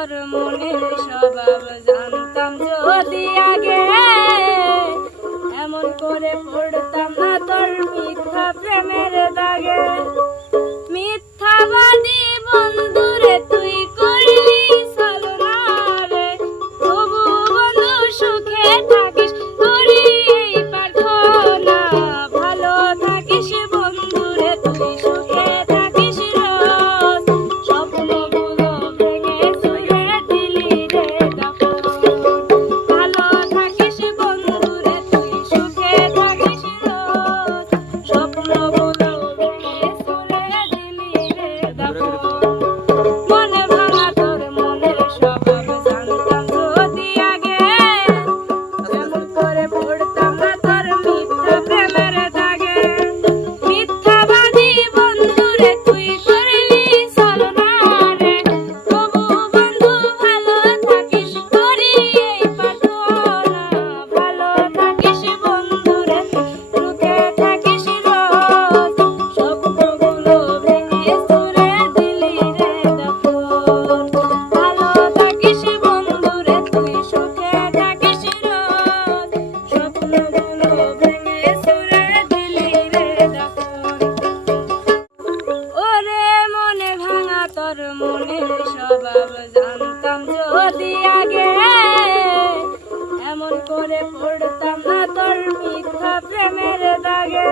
তোর মনের স্বভাব জানতাম যদি আগে, এমন করে পড়তাম না তোর মিথ্যা প্রেমের দাগে। মিথ্যাবাদী বন্ধুরে তুই করলি ছলনা রে, তবু বন্ধু সুখে থাকিস করি এই প্রার্থনা। ভালো থাকিস বন্ধুরে তুই সুখে থাকিস রোজ, স্বপ্নগুলো ভেঙে চুরে দিলি রে দাফন। ভালো থাকিস বন্ধুরে তুই সুখে থাকিস রোজ, স্বপ্নগুলো ভেঙে চুরে দিলি রে দাফন। মনে ভাঙা তোর মনের স্বভাব জানতাম যদি আগে, এমন করে পড়তাম না তোর মিথ্যা প্রেমের দাগে। মিথ্যাবাদী বন্ধুরে তুই করলি ছলনা রে, তবু বন্ধু ভালো থাকিস করি এই প্রার্থনা। ভালো থাকিস বন্ধুরে সুখে থাকিস রোজ, স্বপ্নগুলো ভেঙে চুরে দিলি রে দাফন। ভালো থাকিস বন্ধুরে তুই সুখে থাকিস রোজ, স্বপ্নগুলো ভেঙে চুরে দিলি রে দাফন। ওরে মনে ভাঙা তোর মনের স্বভাব জানতাম যদি আগে, এমন করে পড়তাম না তোর মিথ্যা প্রেমের দাগে।